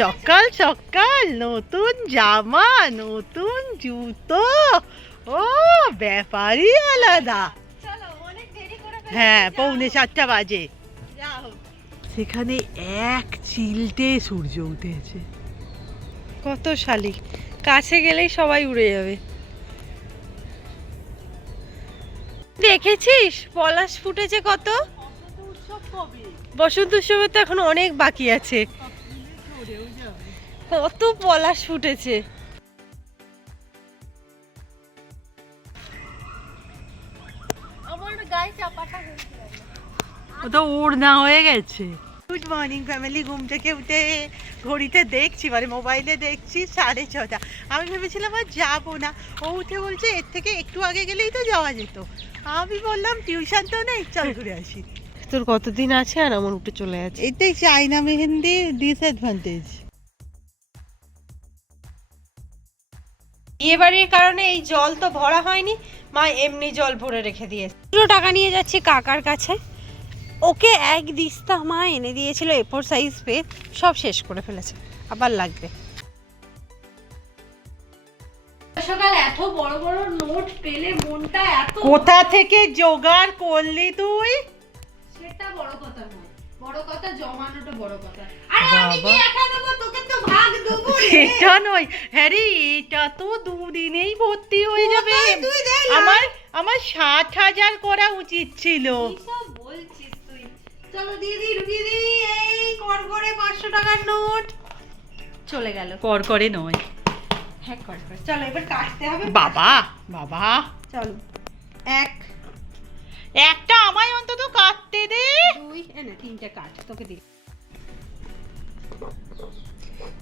সকাল সকাল নতুন জামা নতুন জুতো। ও ব্যাপারই আলাদা। চলো অনেক দেরি করে ফেলেছি, হ্যাঁ পৌনে সাতটা বাজে। সেখানে এক চিলটে সূর্য উঠেছে। কত শালিক। কাছে গেলেই সবাই উড়ে যাবে। দেখেছিস? পলাশ ফুটেছে কত? বসন্ত উৎসবে তো এখন অনেক বাকি আছে। কত পলাশ ফুটেছে। ওটা ওড়না হয়ে গেছে। গুড মর্নিং ফ্যামিলি ঘুম থেকে উঠে ঘড়িতে দেখছি মানে মোবাইলে দেখছি সাড়ে ছটা। আমি ভেবেছিলাম আর যাব না। ও উঠে বলছে এর থেকে একটু আগে গেলেই তো যাওয়া যেত। আমি বললাম টিউশন তো নেই চল ঘুরে আসি। তোর কতদিন আছে আর আমার উঠে চলে যাচ্ছে এটাই চাইনা মেহেন্দি ডিসঅ্যাডভান্টেজ বিয়ে বাড়ির কারণে এই জল তো ভরা হয়নি। মা এমনি জল ভরে রেখে দিয়েছে। পুরো টাকা নিয়ে যাচ্ছি কাকার কাছে। ওকে এক দিস্তা মা এনে দিয়েছিল এপোর সাইজ পেয়ে সব শেষ করে ফেলেছে। আবার লাগবে। সকাল এত বড় বড় নোট পেলে মনটা এত কোথা থেকে জোগাড় করলি তুই? সেটা বড় কথা নয়। বড় কথা জমানোটা বড় কথা। আরে আমি কি বাবা। একা দেবো তোকে তো ভাগ দেবো রে। নয়। এটা তো দুদিনেই ভর্তি হয়ে যাবে। কোথায় তুই দেখ না। আমার আমার ষাট হাজার করা উচিত ছিল। বলছিস তুই? চলো দিদি ঢুকিয়ে এই কর করে পাঁচশো টাকার নোট। চলে গেল। কর করে নয়। হ্যাঁ কর করে। চলো এবার কাটতে হবে। বাবা বাবা। চলো। এক। একটা আমায় অন্তত কাটতে দে। দুই এ না তিনটে কাট তোকে দিই।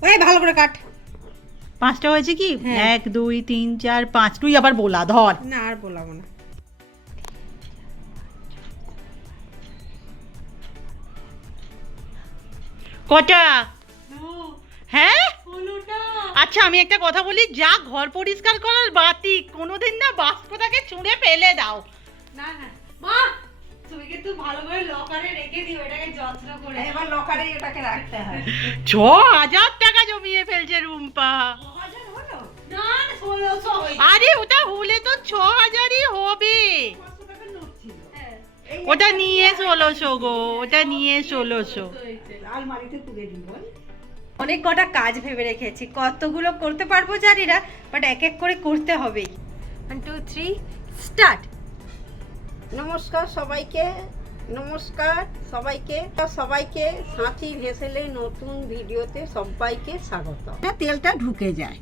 ওই ভালো করে কাট। পাঁচটা হয়েছে কি? হ্যাঁ। এক দুই তিন চার পাঁচ। তুই আবার বলা ধর। না আর বলাবো না। কটা? হ্যাঁ? আচ্ছা আমি একটা কথা বলি যা ঘর পরিষ্কার করার বাতি কোনোদিন না বাস্কটাকে ছুঁড়ে ফেলে দাও। না না। মা তুমি কিন্তু ভালো করে লকারে রেখে দিও এটাকে যত্ন করে। এবার লকারে এটাকে রাখতে হয়। ছ হাজার টাকা জমিয়ে ফেলছে রুম্পা। আরে ওটা হলে তো ছ হাজারই হবে। হ্যাঁ। ওটা নিয়ে ষোলোশো গো ওটা নিয়ে ষোলোশো। অনেক কটা কাজ ভেবে রেখেছি কতগুলো করতে পারব জানি না বাট এক এক করে করতে হবেই। ওয়ান টু থ্রি স্টার্ট নমস্কার সবাইকে নমস্কার সবাইকে সবাইকে সাঁচি ভেসেলে নতুন ভিডিওতে সবাইকে স্বাগত তেলটা ঢুকে যায়।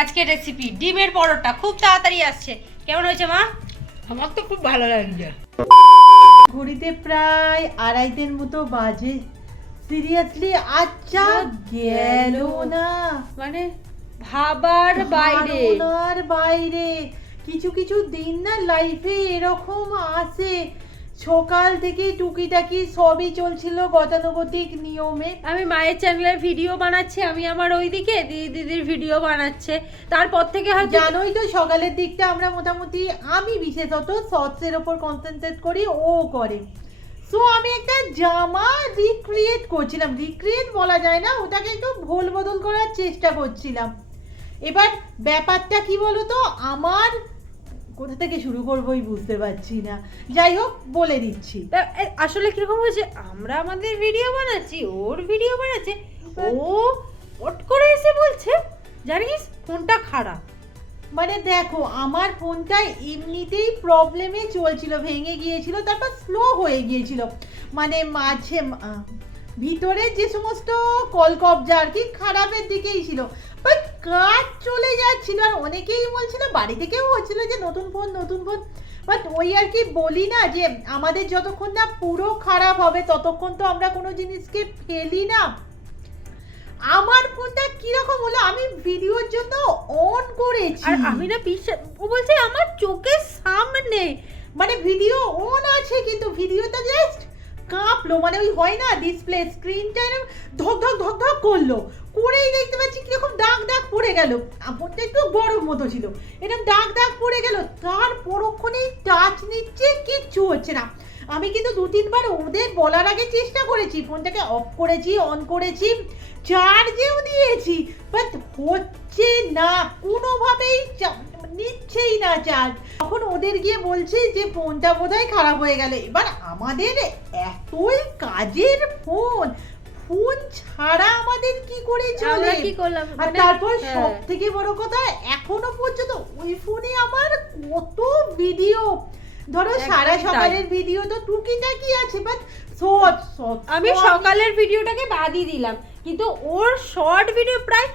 আজকে রেসিপি ডিমের পরোটা খুব তাড়াতাড়ি আসছে। কেমন হয়েছে মা? আমার তো খুব ভালো লাগছে। ঘড়িতে প্রায় আড়াইটের মতো বাজে সিরিয়াসলি আচ্ছা গেল। না। মানে ভাবার বাইরে। ধারণার বাইরে। কিছু কিছু দিন না লাইফে এরকম আসে সকাল থেকে টুকিটাকি সবই চলছিল গতানুগতিক নিয়মে। আমি মায়ের চ্যানেলের ভিডিও বানাচ্ছি আমি আমার ওইদিকে দিদি দিদির ভিডিও বানাচ্ছে। তারপর থেকে হয়তো জানোই তো সকালের দিকটা আমরা মোটামুটি আমি বিশেষত শর্টসের ওপর কনসেন্ট্রেট করি ও করে। সো আমি একটা জামা রিক্রিয়েট করছিলাম। রিক্রিয়েট বলা যায় না ওটাকে একটু ভুল বদল করার চেষ্টা করছিলাম। এবার ব্যাপারটা কি বলো তো আমার কোথা থেকে শুরু করবোই বুঝতে পারছি না। যাই হোক বলে দিচ্ছি। তা, আসলে কীরকম হয়েছে? আমরা আমাদের ভিডিও বানাচ্ছি ওর ভিডিও বানাচ্ছে। ও ওট করে এসে বলছে জানিস ফোনটা খারাপ। মানে দেখো, আমার ফোনটা এমনিতেই প্রবলেমে চলছিল, ভেঙে গিয়েছিল, তারপর স্লো হয়ে গিয়েছিল। মানে মাঝে ভিতরে যে সমস্ত কলকবজা আর কি খারাপের দিকেই ছিল বাট কাজ চলে যাচ্ছিল, আর অনেকেই বলছিল, বাড়ি থেকেও হচ্ছিল যে, নতুন ফোন নতুন ফোন বাট ওই আর কি বলি না যে, আমাদের যতক্ষণ না পুরো খারাপ হবে, ততক্ষণ তো আমরা কোনো জিনিসকে ফেলি না। আমার ফোনটা কীরকম হলো আমি ভিডিওর জন্য অন করেছি। আর আমি না বিশ্বাস ও বলছে আমার চোখের সামনে। মানে ভিডিও অন আছে কিন্তু ভিডিওটা জাস্ট কাঁপলো। মানে ওই হয় না ডিসপ্লে স্ক্রিনটা ধক ধক ধক ধক করল। করেই দেখতে পাচ্ছি কীরকম দাগ দাগ পড়ে গেল। ফোনটা একটু গরম মতো ছিল। এরকম দাগ দাগ পড়ে গেল। তার পরক্ষণেই টাচ নিচ্ছে কিচ্ছু হচ্ছে না। আমি কিন্তু দু তিনবার ওদের বলার আগে চেষ্টা করেছি। ফোনটাকে অফ করেছি অন করেছি চার্জেও দিয়েছি বাট হচ্ছে না। কোনোভাবেই নিচ্ছেই না চার্জ তখন ওদের গিয়ে বলছি যে ফোনটা বোধহয় খারাপ হয়ে গেল। এবার আমাদের এতই কাজের ফোন। ফোন ছাড়া আমাদের কি করে চলে? কি করলাম? আর মানে- তারপর হ্যাঁ। সব থেকে বড় কথা এখনও পর্যন্ত ওই ফোনে আমার কত ভিডিও ধরো সারা সকালের ভিডিও তো টুকিটাকি আছে বাট আমি সকালের ভিডিওটাকে বাদই দিলাম। কিন্তু ওর শর্ট ভিডিও প্রায়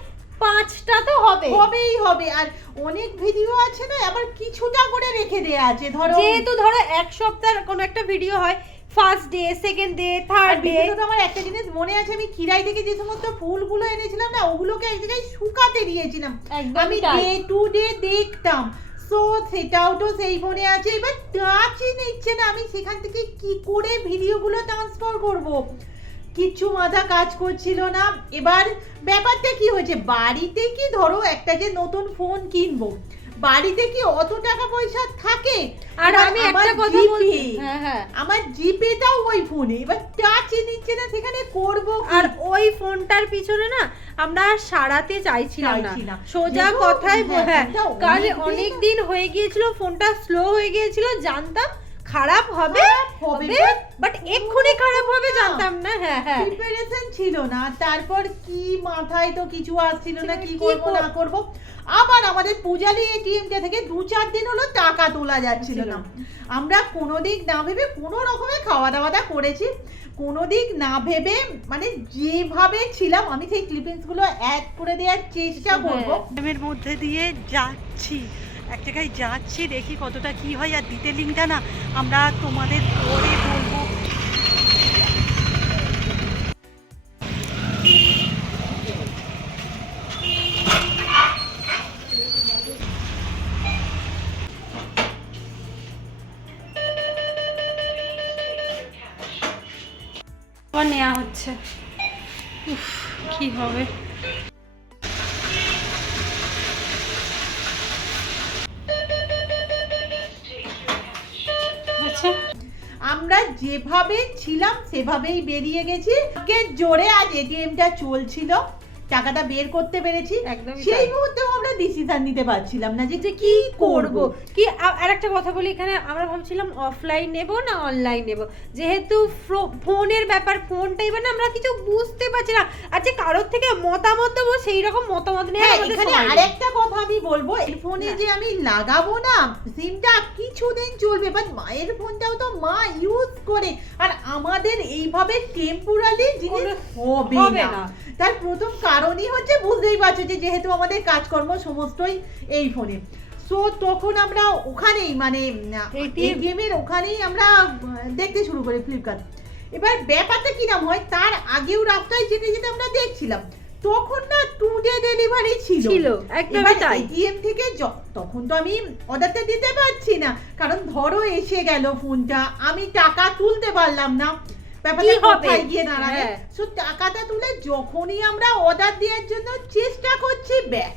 পাঁচটা তো হবে। হবেই হবে। আর অনেক ভিডিও আছে না আবার কিছুটা করে রেখে দেয়া আছে। ধরো যেহেতু ধরো এক সপ্তাহের কোনো একটা ভিডিও হয় first day second day third day বিশেষত আমার একটা জিনিস মনে আছে আমি খিরাই থেকে যে সমস্ত ফুলগুলো এনেছিলাম না ওগুলোকে এক জায়গায় শুকাতে দিয়েছিলাম। আমি ডে টু ডে দেখতাম। সো সেটাও তো সেই ফোনে আছে। এবার টাচই নিচ্ছে না, আমি সেখান থেকে কি করে ভিডিওগুলো ট্রান্সফার করব? কিচ্ছু মাথা কাজ করছিল না। এবার ব্যাপারটা কি হয়েছে? বাড়িতে কি ধরো একটা যে নতুন ফোন কিনবো। বাড়িতে কি অত টাকা পয়সা থাকে? আর আমি একটা কথা বলি হ্যাঁ হ্যাঁ। আমার জিপেটাও ওই ফোনে। এবার টাচই নিচ্ছে না সেখানে করব আর ওই ফোনটার পিছনে না আমরা সারাতে চাইছিলাম না। সোজা কথাই কথায় হ্যাঁ, হ্যাঁ কারণ অনেক দিন হয়ে গিয়েছিল ফোনটা স্লো হয়ে গিয়েছিল জানতাম খারাপ হবে হবে, বাট এক্ষুনি খারাপ হবে জানতাম না হ্যাঁ হ্যাঁ। প্রিপারেশন ছিল না তারপর কি মাথায় তো কিছু আসছিল না কি করব না করব। আবার আমাদের পূজালি এটিএমটা থেকে দু চার দিন হলো টাকা তোলা যাচ্ছিল না। আমরা কোনো দিক না ভেবে কোনো রকমে খাওয়া দাওয়াটা করেছি। কোনো দিক না ভেবে মানে যেভাবে ছিলাম আমি সেই ক্লিপিংসগুলো অ্যাড করে দেওয়ার চেষ্টা করব। মধ্যে দিয়ে যাচ্ছি। এক জায়গায় যাচ্ছি, দেখি কতটা কি হয়, আর দিতে ডিটেলিংটা না আমরা তোমাদের পরে বলব। নেওয়া হচ্ছে। উফ, কি হবে? যেভাবে ছিলাম সেভাবেই বেরিয়ে গেছি। কে জোরে আজ এটিএমটা চলছিল। টাকাটা বের করতে পেরেছি সেই। মুহূর্তেও আমরা ডিসিশন নিতে পারছিলাম না যে কি করব? কি আর একটা কথা বলি এখানে আমরা ভাবছিলাম অফলাইন নেব না অনলাইন নেব? যেহেতু ফোনের ব্যাপার ফোনটাই মানে আমরা কিছু বুঝতে পারছি না। আর যে কারোর থেকে মতামত দেবো সেই রকম মতামত নেই হ্যাঁ এখানে আরেকটা কথা আমি বলব এই ফোনে। যে আমি লাগাবো না সিমটা কিছুদিন চলবে বাট মায়ের ফোনটাও তো মা ইউজ করে। আর আমাদের এইভাবে টেম্পোরারি জিনিস হবে না। না। তার প্রথম কারণই হচ্ছে বুঝতেই পারছ যে যেহেতু আমাদের কাজকর্ম সমস্তই এই ফোনে। সো তখন আমরা ওখানেই মানে ATM এটিএম এর ওখানেই আমরা দেখতে শুরু করি ফ্লিপকার্ট এবার ব্যাপারটা কিরম হয় তার আগেও রাস্তায় যেতে যেতে আমরা দেখছিলাম। তখন না টু ডে ডেলিভারি ছিল। ছিল একদমই তাই। এটিএম থেকে তখন তো আমি অর্ডারটা দিতে পারছি না। কারণ ধরো এসে গেল ফোনটা আমি টাকা তুলতে পারলাম না। ব্যাপারটা কোথায় গিয়ে দাঁড়াবে। হ্যাঁ। সো টাকাটা তুলে যখনই আমরা অর্ডার দেওয়ার জন্য চেষ্টা করছি ব্যাস।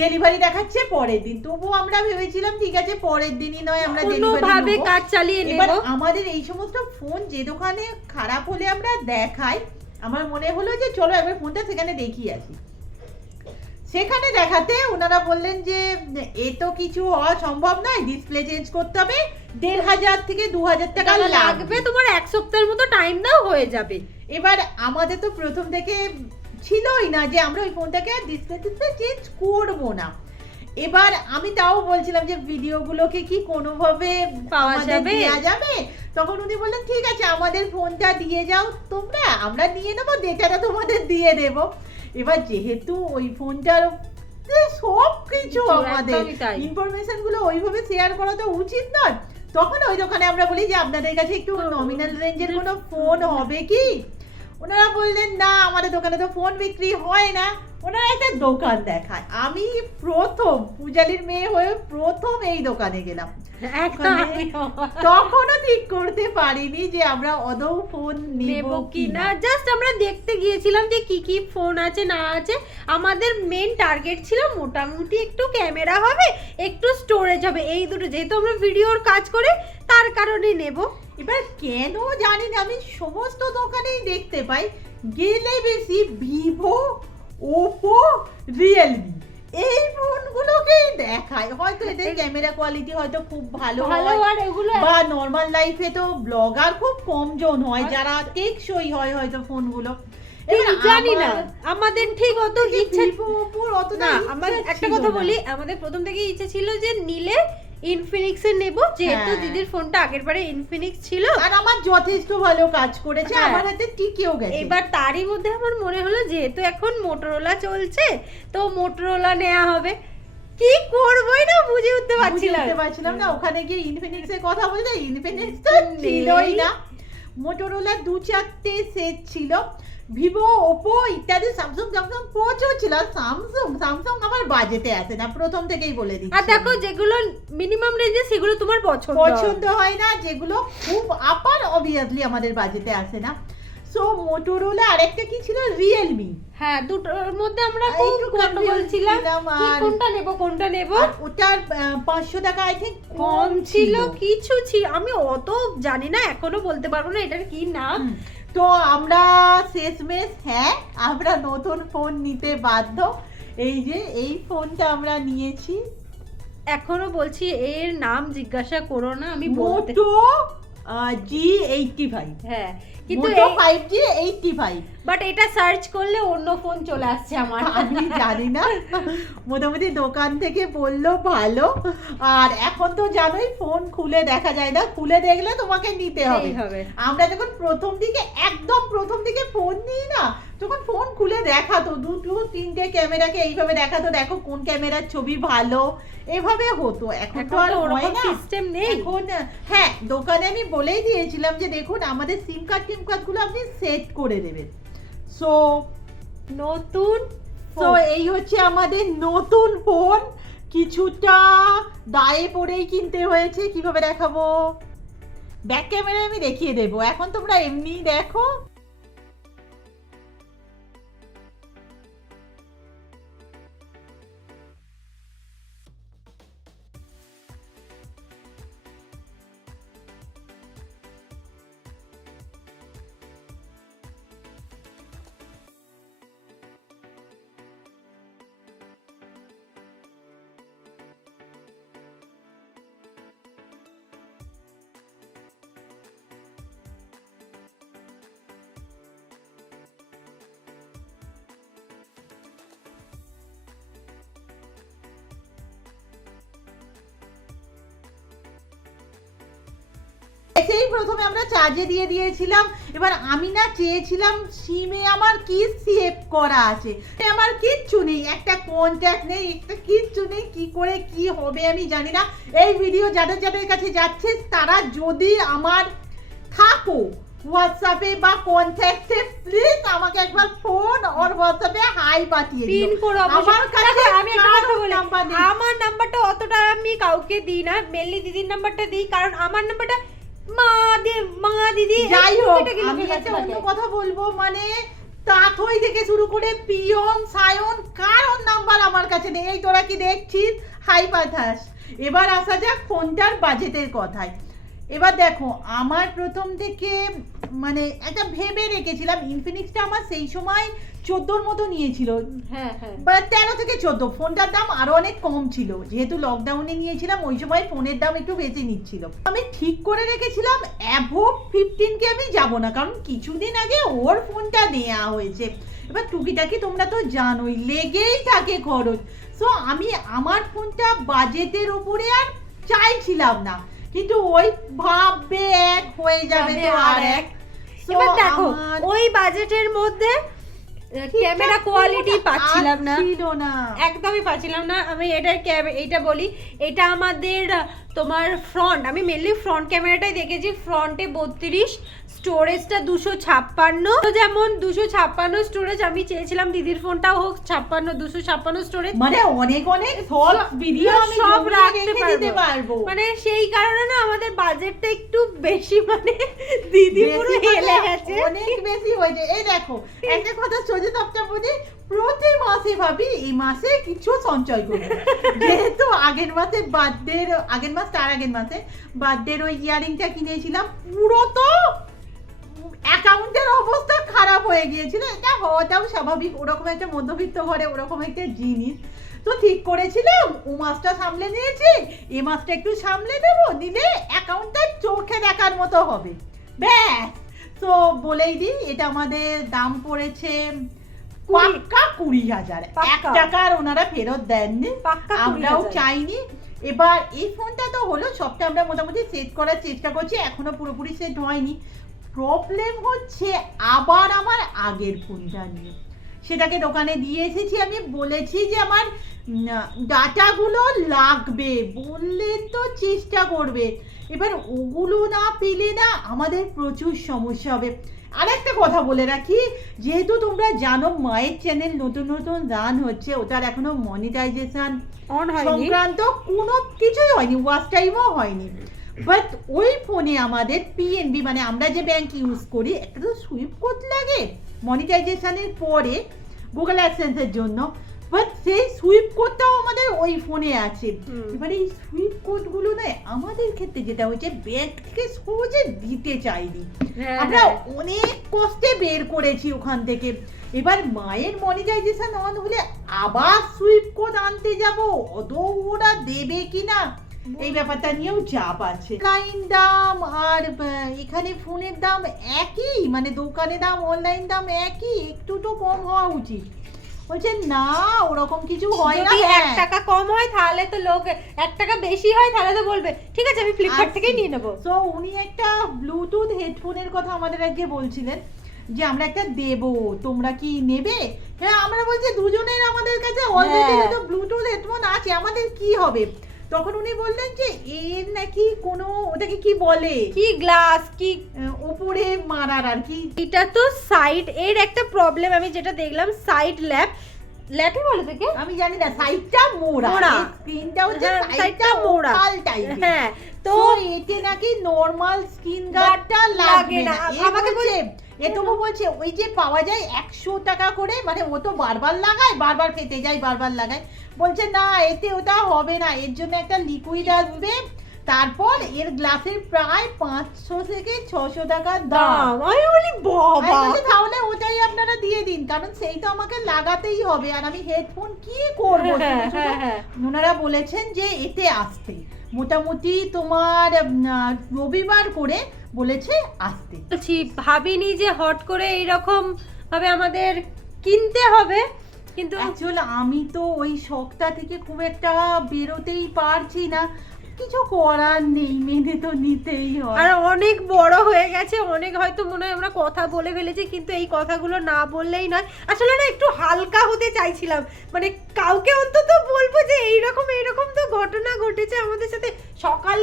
ডেলিভারি দেখাচ্ছে পরের দিন। তবুও আমরা ভেবেছিলাম ঠিক আছে পরের দিনই নয় আমরা ডেলিভারি কাজ চালিয়ে নেব। আমাদের এই সমস্ত ফোন যে দোকানে খারাপ হলে আমরা দেখাই। আমার মনে হলো যে চলো একবার ফোনটা সেখানে দেখি আসি। সেখানে দেখাতে ওনারা বললেন যে এ তো কিছু হওয়া সম্ভব নয় ডিসপ্লে চেঞ্জ করতে হবে। দেড় হাজার থেকে দু হাজার টাকা লাগবে। তোমার এক সপ্তাহের মতো টাইম দাও হয়ে যাবে। এবার আমাদের তো প্রথম থেকে ছিলই না যে আমরা ওই ফোনটাকে ডিসপ্লে ডিসপ্লে চেঞ্জ করব না। এবার আমি তাও বলছিলাম যে ভিডিওগুলোকে কি কোনোভাবে পাওয়া যাবে? যাবে? তখন উনি বললেন ঠিক আছে আমাদের ফোনটা দিয়ে যাও তোমরা আমরা নিয়ে নেব ডেটাটা তোমাদের দিয়ে দেব। এবার যেহেতু ওই ফোনটার সব কিছু আমাদের ইনফরমেশনগুলো ওইভাবে শেয়ার করা তো উচিত নয় তখন ওই দোকানে আমরা বলি যে আপনাদের কাছে একটু নমিনাল রেঞ্জের কোনো ফোন হবে কি? ওনারা বললেন না আমাদের দোকানে তো ফোন বিক্রি হয় না। ওনারা একটা দোকান দেখায়। আমি প্রথম পূজালির মেয়ে হয়ে প্রথম এই দোকানে গেলাম। একদম। তখনও ঠিক করতে পারিনি যে আমরা অদৌ ফোন নেব নেব কি না। জাস্ট আমরা দেখতে গিয়েছিলাম যে কি কি ফোন আছে না আছে। আমাদের মেন টার্গেট ছিল মোটামুটি একটু ক্যামেরা হবে একটু স্টোরেজ হবে। এই দুটো যেহেতু আমরা ভিডিওর কাজ করে তার কারণে নেব। এবার কেন জানি না আমি সমস্ত দোকানেই দেখতে পাই। গেলে বেশি ভিভো ওপো রিয়েলমি। এই ফোনগুলোকেই দেখায়। হয়তো এদের ক্যামেরা কোয়ালিটি হয়তো খুব ভালো ভালো আর এগুলো বা নর্মাল লাইফে তো ব্লগার খুব কম জন হয় যারা টেকসই হয় হয়তো ফোনগুলো। জানি না। আমাদের ঠিক অত ইচ্ছে অত না আমার একটা কথা বলি আমাদের প্রথম থেকেই ইচ্ছে ছিল যে নিলে ইনফিনিক্সের নেব যেহেতু হ্যাঁ। দিদির ফোনটা আগের বারে ইনফিনিক্স ছিল। আর আমার যথেষ্ট ভালো কাজ করেছে হ্যাঁ। আমার হাতে টিকেও গেছে। এবার তারই মধ্যে আমার মনে হলো যেহেতু এখন মোটরোলা চলছে তো মোটরোলা নেওয়া হবে। কি করবোই না বুঝে উঠতে পারছিলাম উঠতে পারছিলাম না। ওখানে গিয়ে ইনফিনিক্স এর কথা বলতে ইনফিনিক্স তো। ছিলই না। মোটরোলা দু চারটে সেট ছিল। ভিভো ওপো ইত্যাদি স্যামসাং স্যামসাং প্রচুর ছিল। স্যামসাং স্যামসাং আমার বাজেটে আসে না প্রথম থেকেই বলে দিচ্ছি। আর দেখো যেগুলো মিনিমাম রেঞ্জে সেগুলো তোমার পছন্দ। পছন্দ হয় না যেগুলো খুব আপার অবভিয়াসলি আমাদের বাজেটে আসে না। সো মোটোরোলা আরেকটা কি ছিল? রিয়েলমি হ্যাঁ দুটোর মধ্যে আমরা এই খুব একটু গন্ডগোল ছিলাম ছিলাম কি আর- কোনটা নেব কোনটা নেব? ওটার পাঁচশো টাকা আই থিঙ্ক কম ছিল কিছু ছিল আমি অত জানি না এখনও বলতে পারব না এটার কি নাম। তো আমরা শেষমেশ হ্যাঁ আমরা নতুন ফোন নিতে বাধ্য। এই যে এই ফোনটা আমরা নিয়েছি। এখনও বলছি এর নাম জিজ্ঞাসা করো না আমি বলতে মোটো জি এইটটি ফাইভ হ্যাঁ কিন্তু Moto five G eighty five but এটা সার্চ করলে অন্য ফোন চলে আসছে আমার। আমি জানি না। মোটামুটি দোকান থেকে বলল ভালো। আর এখন তো জানোই ফোন খুলে দেখা যায় না। খুলে দেখলে তোমাকে নিতে হবে। আমরা যখন প্রথম দিকে একদম প্রথম দিকে ফোন নিই না তখন ফোন খুলে দেখাতো দুটো তিনটে ক্যামেরাকে এইভাবে দেখাতো দেখো কোন ক্যামেরার ছবি ভালো। এভাবে হতো। এখন তো আর ওরকম সিস্টেম নেই। এখন হ্যাঁ দোকানে আমি বলেই দিয়েছিলাম যে দেখুন আমাদের সিম কার্ড টিম কার্ডগুলো আপনি সেট করে দেবেন। সো নতুন তো phone। এই হচ্ছে আমাদের নতুন ফোন কিছুটা দায়ে পড়েই কিনতে হয়েছে। কীভাবে দেখাবো? ব্যাক ক্যামেরায় আমি দেখিয়ে দেবো। এখন তোমরা এমনি দেখো। সেই প্রথমে আমরা চার্জে দিয়ে দিয়েছিলাম। এবার আমি না চেয়েছিলাম সিমে আমার কি সেভ করা আছে। আমার কিচ্ছু নেই একটা কন্ট্যাক্ট নেই একটা কিচ্ছু নেই কি করে কি হবে আমি জানি না। এই ভিডিও যাদের যাদের কাছে যাচ্ছে তারা যদি আমার থাকো হোয়াটসঅ্যাপে বা কন্ট্যাক্টে প্লিজ আমাকে একবার ফোন ওর হোয়াটসঅ্যাপে হাই পাঠিয়ে পিন করে আমার কাছে আমি একটা কথা বলি। আমার নাম্বারটা অতটা আমি কাউকে দিই না মেনলি দিদির নাম্বারটা দিই কারণ আমার নাম্বারটা মা দি মা দিদি যাই হোক আমি একটা অন্য কথা বলব মানে তাথই থেকে শুরু করে পিয়ন সায়ন কারোর নাম্বার আমার কাছে নেই। এই তোরা কি দেখছিস? হাই পাথাস এবার আসা যাক ফোনটার বাজেটের কথায়। এবার দেখো আমার প্রথম থেকে মানে একটা ভেবে রেখেছিলাম ইনফিনিক্সটা আমার সেই সময় চোদ্দোর মতো নিয়েছিল। হ্যাঁ হ্যাঁ। বা তেরো থেকে চোদ্দ ফোনটার দাম আরও অনেক কম ছিল। যেহেতু লকডাউনে নিয়েছিলাম ওই সময় ফোনের দাম একটু বেশি নিচ্ছিল। আমি ঠিক করে রেখেছিলাম অ্যাভো ফিফটিনকে আমি যাব না কারণ কিছুদিন আগে ওর ফোনটা নেওয়া হয়েছে। এবার টুকিটাকি তোমরা তো জানোই লেগেই থাকে খরচ। সো আমি আমার ফোনটা বাজেটের ওপরে আর চাইছিলাম না। কিন্তু ওই ভাববে এক হয়ে যাবে তো আর এক। এবার দেখো ওই বাজেটের মধ্যে ক্যামেরা কোয়ালিটি পাচ্ছিলাম না। একদমই পাচ্ছিলাম না। আমি এটার ক্যাব এইটা বলি এটা আমাদের তোমার ফ্রন্ট আমি মেনলি ফ্রন্ট ক্যামেরাটাই দেখেছি। ফ্রন্টে বত্রিশ স্টোরেজটা দুশো ছাপ্পান্ন। যেমন দুশো ছাপ্পান্ন স্টোরেজ আমি চেয়েছিলাম দিদির ফোনটাও হোক ছাপ্পান্ন দুশো ছাপ্পান্ন স্টোরেজ। মানে অনেক অনেক সব ভিডিও সব রাখতে পারব। মানে সেই কারণে না আমাদের বাজেটটা একটু বেশি মানে দিদি পুরো হেলে গেছে। অনেক বেশি হয়েছে এই দেখো একটা কথা সোজা সপ্তাহ বলি প্রতি মাসে ভাবি এই মাসে কিছু সঞ্চয় করব যেহেতু আগের মাসে বার্থডের আগের মাস তার আগের মাসে বার্থডের ওই ইয়ারিংটা কিনেছিলাম পুরো তো অ্যাকাউন্টের অবস্থা খারাপ হয়ে গিয়েছিল। এটা হওয়াটাও স্বাভাবিক। ওরকম একটা মধ্যবিত্ত ঘরে ওরকম একটা জিনিস। তো ঠিক করেছিলাম। ও মাসটা সামলে নিয়েছি। এ মাসটা একটু সামলে দেবো। দিলে অ্যাকাউন্টটা চোখে দেখার মতো হবে। ব্যাস। তো বলেই দিই এটা আমাদের দাম পড়েছে পাক্কা কুড়ি হাজার। এক। টাকার ওনারা ফেরত দেননি। আমরাও চাইনি। এবার এই ফোনটা তো হলো সবটা আমরা মোটামুটি সেট করার চেষ্টা করছি। এখনও পুরোপুরি সেট হয়নি। প্রবলেম হচ্ছে আবার আমার আগের ফোনটা নিয়ে। সেটাকে দোকানে দিয়ে এসেছি আমি বলেছি যে আমার ডাটাগুলো লাগবে বললে তো চেষ্টা করবে। এবার ওগুলো না পেলে না আমাদের প্রচুর সমস্যা হবে। আরেকটা কথা বলে রাখি যেহেতু তোমরা জানো মায়ের চ্যানেল নতুন নতুন রান হচ্ছে ওটার এখনও মনিটাইজেশন অন হয়নি? সংক্রান্ত কোনো কিছুই হয়নি ওয়াচ টাইমও হয়নি। বাট ওই ফোনে আমাদের পিএনবি মানে আমরা যে ব্যাংক ইউজ করি একটা তো সুইপ কোড লাগে মনিটাইজেশনের পরে গুগল অ্যাডসেন্সের জন্য। বাট সেই সুইপ কোডটাও আমাদের ওই ফোনে আছে। এবারে এই সুইপ কোডগুলো না আমাদের ক্ষেত্রে যেটা হচ্ছে ব্যাংক থেকে সহজে দিতে চাইনি। হ্যাঁ, আমরা হ্যাঁ। অনেক কষ্টে বের করেছি ওখান থেকে। এবার মায়ের মনিটাইজেশন অন হলে আবার সুইপ কোড আনতে যাব। অত ওরা দেবে কিনা? এই ব্যাপারটা নিয়েও চাপ আছে অনলাইন দাম আর এখানে ফোনের দাম একই মানে দোকানে দাম অনলাইন দাম একই একটু তো কম হওয়া উচিত বলছে না ওরকম কিছু হয় না এক হ্যাঁ। টাকা কম হয় তাহলে তো লোক এক টাকা বেশি হয় তাহলে তো বলবে ঠিক আছে আমি ফ্লিপকার্ট। থেকেই নিয়ে নেব তো উনি একটা ব্লুটুথ হেডফোনের কথা আমাদের আজকে বলছিলেন যে আমরা একটা দেব তোমরা কি নেবে হ্যাঁ আমরা বলছি দুজনের আমাদের কাছে অলরেডি। তো ব্লুটুথ হেডফোন আছে আমাদের কি হবে তখন উনি বললেন যে এর নাকি কোনো ওটাকে কি বলে? কি গ্লাস কি উপরে মারার আর কি। এটা তো সাইড এর একটা প্রবলেম আমি যেটা দেখলাম সাইড ল্যাপ ল্যাপই বলে থেকে আমি জানি না সাইডটা মোড়া। মোড়া। স্ক্রিনটা হচ্ছে হ্যাঁ, সাইডটা সাইডটা মোড়া। মোড়া টাইপের হ্যাঁ তো এতে নাকি নর্মাল স্ক্রিন গার্ডটা লাগবে না। আমাকে বলছে এ তবু বলছে ওই যে পাওয়া যায় একশো টাকা করে মানে ও তো বারবার লাগায় বারবার ফেটে যায় বারবার লাগায়। বলছে না এতে ওটা হবে না এর জন্য একটা লিকুইড আসবে। তারপর এর গ্লাসের প্রায় পাঁচশো থেকে ছশো টাকার দাম। আমি বলি বাবা। তাহলে ওটাই আপনারা দিয়ে দিন কারণ সেই তো আমাকে লাগাতেই হবে আর আমি হেডফোন কি করব? হ্যাঁ, হ্যাঁ, হ্যাঁ। ওনারা বলেছেন যে এতে আসতে। মোটামুটি তোমার রবিবার করে বলেছে আসতে। বলছি ভাবিনি যে হট করে এইরকম ভাবে আমাদের কিনতে হবে কিন্তু অ্যাকচুয়াল আমি তো ওই শখটা থেকে খুব একটা বেরোতেই পারছি না। কিছু করার নেই মেনে তো নিতেই হয়। আর অনেক বড় হয়ে গেছে অনেক হয়তো মনে হয় আমরা কথা বলে ফেলেছি কিন্তু এই কথাগুলো না বললেই নয়। আসলে না একটু হালকা হতে চাইছিলাম। মানে কাউকে অন্তত বলব যে এইরকম এইরকম তো ঘটনা ঘটেছে আমাদের সাথে। সকাল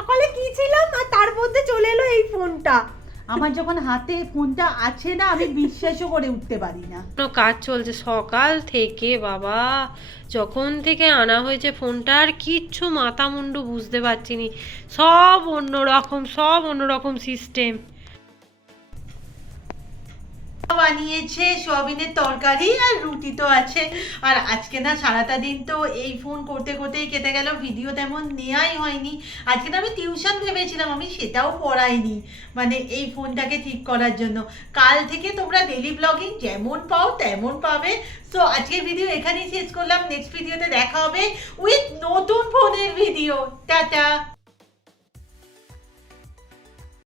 সকালে কি ছিলাম আর তার মধ্যে চলে এলো এই ফোনটা। আমার যখন হাতে ফোনটা আছে না, আমি বিশ্বাসও করে উঠতে পারি না। কাজ চলছে সকাল থেকে, বাবা। যখন থেকে আনা হয়েছে ফোনটা, আর কিচ্ছু মাথা মুন্ডু বুঝতে পারছি নি। সব অন্যরকম সব অন্যরকম সিস্টেম বানিয়েছে, সোয়াবিনের তরকারি আর রুটি তো আছে। আর আজকে না সারাটা দিন তো এই ফোন করতে করতেই কেটে গেল ভিডিও তেমন নেওয়াই হয়নি। আজকে আমি টিউশন ভেবেছিলাম, আমি সেটাও পড়াইনি মানে এই ফোনটাকে ঠিক করার জন্য। কাল থেকে তোমরা ডেলি ব্লগিং যেমন পাও তেমন পাবে। সো আজকের ভিডিও এখানেই শেষ করলাম। নেক্সট ভিডিওতে দেখা হবে উইথ নতুন ফোনের ভিডিও টাটা!